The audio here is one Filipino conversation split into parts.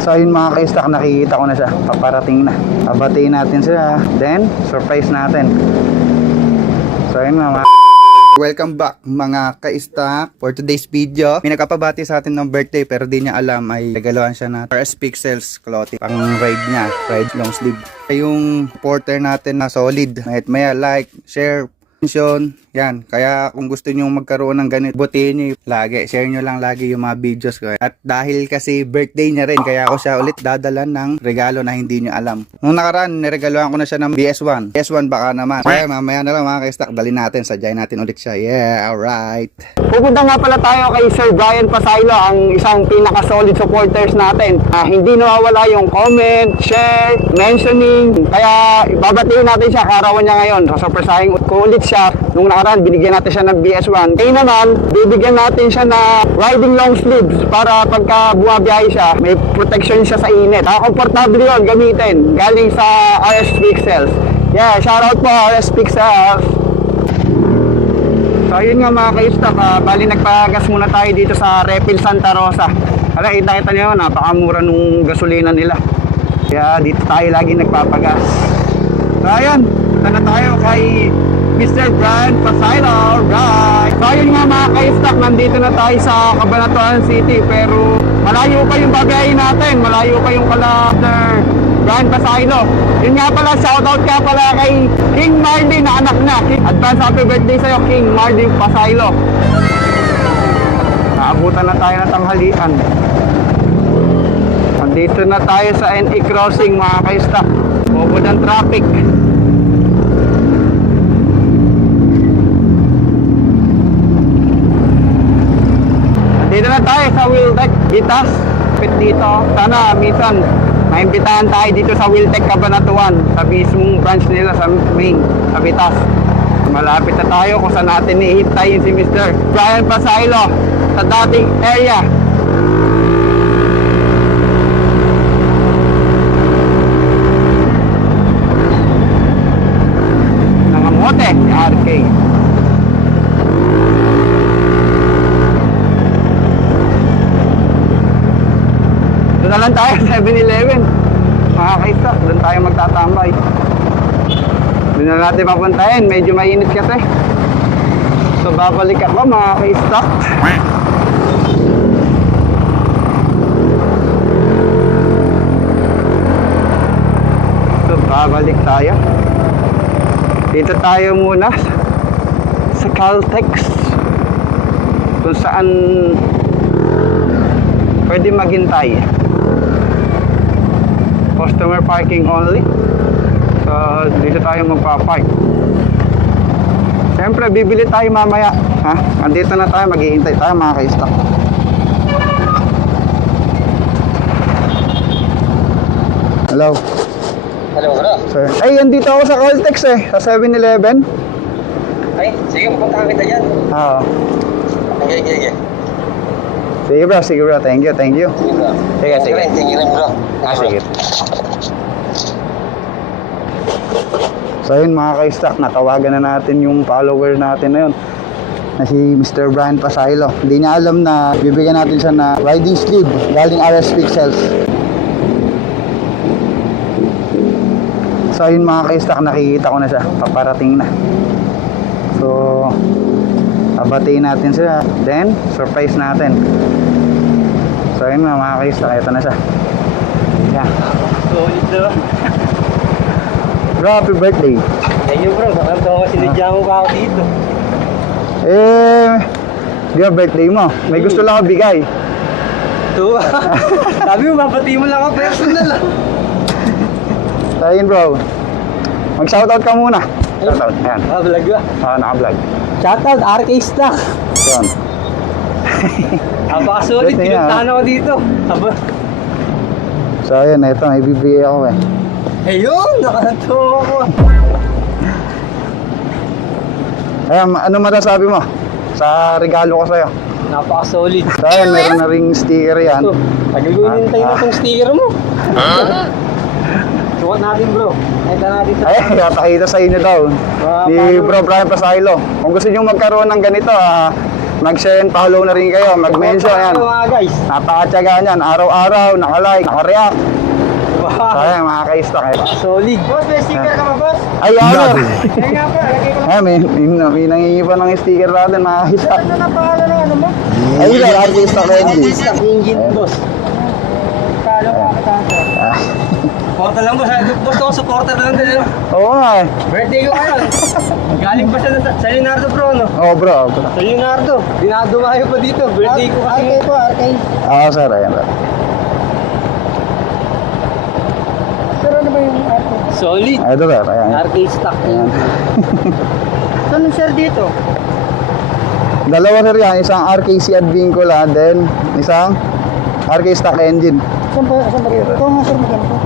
So yun mga ka-stock, nakikita ko na siya. Paparating na. Pabatiin natin sila. Then, surprise natin. So yun mga welcome back mga ka-stock. For today's video, may nagpapabati sa atin ng birthday pero di niya alam ay regalohan siya na RS Pixels clothing. Pang ride niya, ride long sleeve. Yung porter natin na solid. Maya like, share, mention, yan. Kaya kung gusto nyo magkaroon ng ganito, butihin nyo lagi. Share nyo lang lagi yung mga videos ko. At dahil kasi birthday niya rin, kaya ako siya ulit dadalan ng regalo na hindi nyo alam. Nung nakaraan, niregalohan ko na siya ng BS1. BS1 baka naman. Kaya mamaya na lang mga ka-stock, dali natin, sadyain natin ulit siya. Yeah, alright. Pupunta nga pala tayo kay Sir Brian Pasaylo, ang isang pinaka-solid supporters natin. Hindi nawawala yung comment, share, mentioning. Kaya babatiin natin siya, karawan niya ngayon. Sasurpresahin ko ulit siya. Nung nakaraan, binigyan natin siya ng BS1. Ngayon naman, bibigyan natin siya na riding long sleeves para pagka bumabiyahe siya, may protection siya sa init. Komportable yun gamitin. Galing sa RS Pixels. Yeah, shoutout po RS Pixels. So ayun nga mga ka-stock, bali nagpagas muna tayo dito sa Refill Santa Rosa. Ala, kita nyo, napakamura nung gasolina nila. Kaya dito tayo lagi nagpapagas. So ayun, punta na tayo kay Mr. Brian Pasaylo. Right. So ayun nga mga ka-stock, nandito na tayo sa Cabanatuan City. Pero malayo pa yung babiyahin natin. Malayo pa yung kala Mr. Brian Pasaylo. Yun nga pala, shoutout ka pala kay King Marlin na anak na. Advance happy birthday sa'yo, King Marlin Pasaylo. Naabutan na tayo ng tanghalian. Nandito na tayo sa NE Crossing mga ka-stock. Ubod ang traffic. Dito na tayo sa Wiltec Gitas. Pit dito. Sana minsan maimbitahan tayo dito sa Wiltec Cabanatuan, sa mismong branch nila sa main, sa Bitas. Malapit na tayo kung saan natin ihintayin si Mr. Brian Pasaylo sa dating area. Nangamote si RK. Doon na lang tayo, 7-Eleven. Mga ka-stock, doon tayo magtatambay. Doon na natin papuntahin, medyo mainit kasi. So babalik ako mga ka-stock. So babalik tayo. Dito tayo muna sa Caltex, kung saan pwede maghintay. Customer parking only. So dito tayo magpa-park. Siyempre bibili tayo mamaya, ha? Andito na tayo, maghihintay tayo mga ka-stock. Hello. Hello, bro. Sir. Ay, andito ako sa Caltex sa 7-Eleven. Ay, sige, pupunta kita dyan. Oo. Okay. Sige bro, thank you. Sige, bro. Sige. Sige rin, bro. Sige. So yun mga ka-stock, natawagan na natin yung follower natin na yun, na si Mr. Brian Pasaylo. Hindi niya alam na bibigyan natin siya na riding sleeve galing RS Pixels. So yun mga ka-stock, nakikita ko na siya, paparating na. So pabatiin natin sila, then surprise natin. So yun mga ka-stock, ito na siya. Yeah. Solid, bro. Bro, happy birthday. Thank you, bro. Nakarto ako, sinadya mo pa ako dito. Di ba birthday mo? May gusto lang ako bigay. Ito ba? Sabi mo, mabati mo lang ako personal, ah. So yun bro, mag-shoutout ka muna. Shoutout, ayan. Vlog ba? Naka-vlog. Shoutout, RK Stock. Yun. Napaka-solid, Birthday niya, pinuntahan ako dito. So ayun, ito, may bibigay ako Ayun, nakatuwa ako. Ayan, ano masasabi mo sa regalo ko sa'yo? Napaka-solid. So ayun, meron na ring sticker yan. Ito, tagal ko hinintay na itong sticker mo. Sukat natin, bro. Ito natin sa... Ay, papakita sa inyo daw ni Bro Brian Pasaylo. Kung gusto nyo magkaroon ng ganito, mag-share and follow na rin kayo, mag-mention yan. Mga guys. Napakatyaga niyan, araw-araw, naka-like, naka-react. Wow. Kaya mga ka-stock eh. Solid. Boss, may sticker ka ba, boss? Ay, ano? Kaya nga po, lagay ko lang. Ay, may nangingi pa ng sticker natin, mga ka-stock. Ano na pangalan ng ano mo? Ay, yun, artista ko yun. Stock engine, boss. Kala ko kakatato. Ah, Supporter lang, boss. Boss ako, supporter lang din. Oo nga eh. Birthday ko ngayon. Galing pa siya sa Leonardo, bro, no? Oo bro, bro. Sa Leonardo. Dinadumayo pa dito. Birthday ko kasi. Arcade po, arcade. Oo sir, ayan sir. Pero ano ba yung arcade? Solid. Ay, ito sir, ayan. Arcade stock Ayan. Saan yung share dito? Dalawa sir yan, isang RKC Advincula, then isang RK Stock Engine. Saan ba dito? Ito nga, sir, maganda.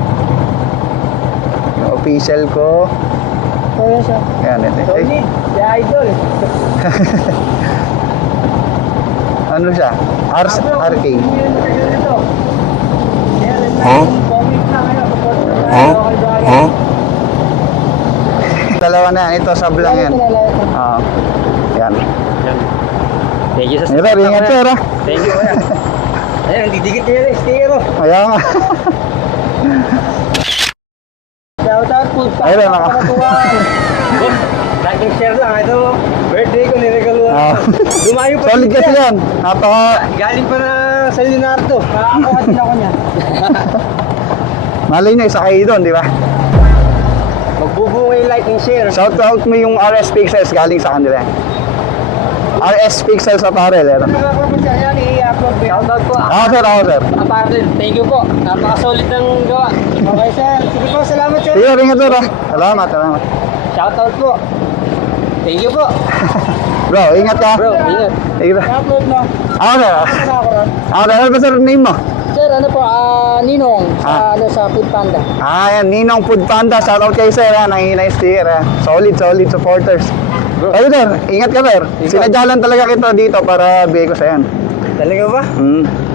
Yung official ko, Kaya siya. ayan, ito. Ay, Solid. Si Idol. ano siya? RK. Huh? Comic na kayo. Huh? Dalawa na yan, ito sub lang yan. Oo. Yan. Thank you sa Ito, ingat sir ah. Thank you, kuya. Ayan, didikit niya yung sticker, oh. Kaya nga. Shout out po sa Ayun, naka- kapatuan. Boss, like and share lang. Ito, birthday ko, niregaluhan Ah. ko. Dumayo pa Solid dito kasi yan. Galing pa na sa Leonardo. Nakakuha din ako niya. Malay nyo, isa kayo doon, di ba? Magbubungay like and share. Shout out mo yung RS Pixels galing sa kanila. RS Pixels Apparel. Ito. Ayan, i-upload ko. Shout out po. Ako sir. Apparel, thank you po. Napaka-solid ng gawa. Okay, sir. Sige po, salamat, sir. Sige, ringat sir ah. Salamat. Shout out po. Thank you po. Bro, ingat ka. Bro, ingat. Sige ba? I-upload mo. Ako sir. Ano ba sir name mo? Sir, ano po, Ninong, sa Food Panda. Yan, Ninong Food Panda. Shoutout kay sir ha. Nangihina yung sticker ha. Solid supporters. Ayun sir, ingat ka sir. Sinadyalan talaga kita dito para bigay ko sa yan. Talaga ba?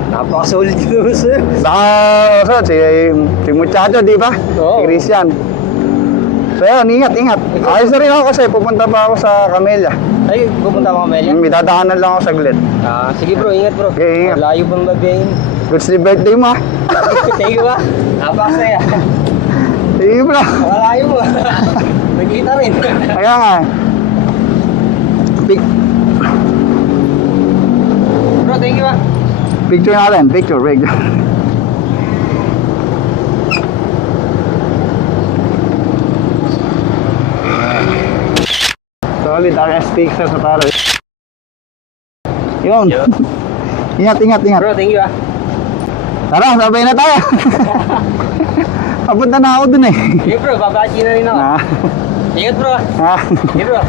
Napaka-solid yun, sir. Saka, sir, si Muchacho, di ba? Oo. Si Christian. So yun, ingat. Ayos na rin ako kasi pupunta pa ako sa Camellia. Ay, pupunta mo Amelia? May dadaanan lang ako saglit. Sige bro, ingat bro. Okay, ingat. Layo pang babiyahin. Good sleep birthday mo ha. Thank you ba? Napakasaya. Sige bro. Malayo mo. Nagkita rin. Kaya nga. Bro, thank you ba? Picture natin. Picture. Solid RS Pixels sa paro. Yun. Ingat. Bro, thank you ah. Tara, sabay na tayo. Papunta na ako dun eh. Sige bro, babachi na rin ako. Ah. Ingat bro. Ah. Sige bro.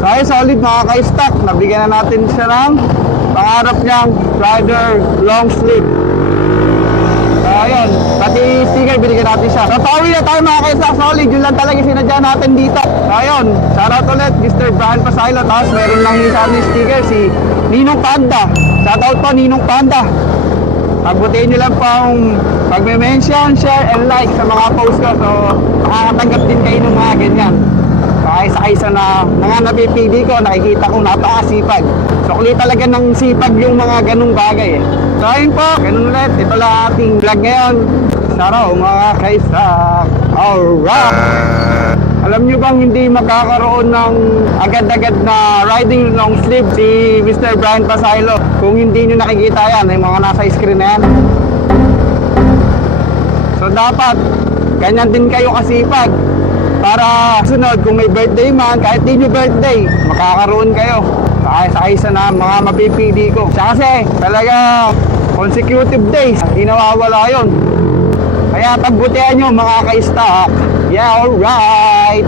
Kaya solid mga ka-stock. Nabigyan na natin siya ng pangarap niyang rider long sleeve. Ayun, pati sticker binigyan natin siya. So pauwi na tayo mga ka-stock. Solid, yun lang talaga sinadya natin dito. Ayun, shoutout ulit Mr. Brian Pasilo. Tapos meron lang isa ni sticker si Ninong Panda. Shoutout po Ninong Panda. Pagbutihin nyo lang pong pagme-mention, share, and like sa mga post ko. So makakatanggap din kayo ng mga ganyan. Kaisa-kaisa na mga napipili ko, nakikita kong napakasipag. Sukli talaga ng sipag yung mga ganung bagay eh. So ayun po, ganun ulit. Ito lang ating vlog ngayon. Saraw mga kaisa. Alright! Alam nyo bang hindi magkakaroon ng agad-agad na riding long sleeve si Mr. Brian Pasilo? Kung hindi nyo nakikita yan, yung mga nasa screen na yan. So dapat, ganyan din kayo kasipag. Para sunod, kung may birthday man, kahit di nyo birthday, makakaroon kayo. Kaisa-kaisa na mga mapipili ko. Kasi talaga consecutive days, hindi nawawala yun. Kaya pagbutihan nyo mga ka-stock. Yeah, alright!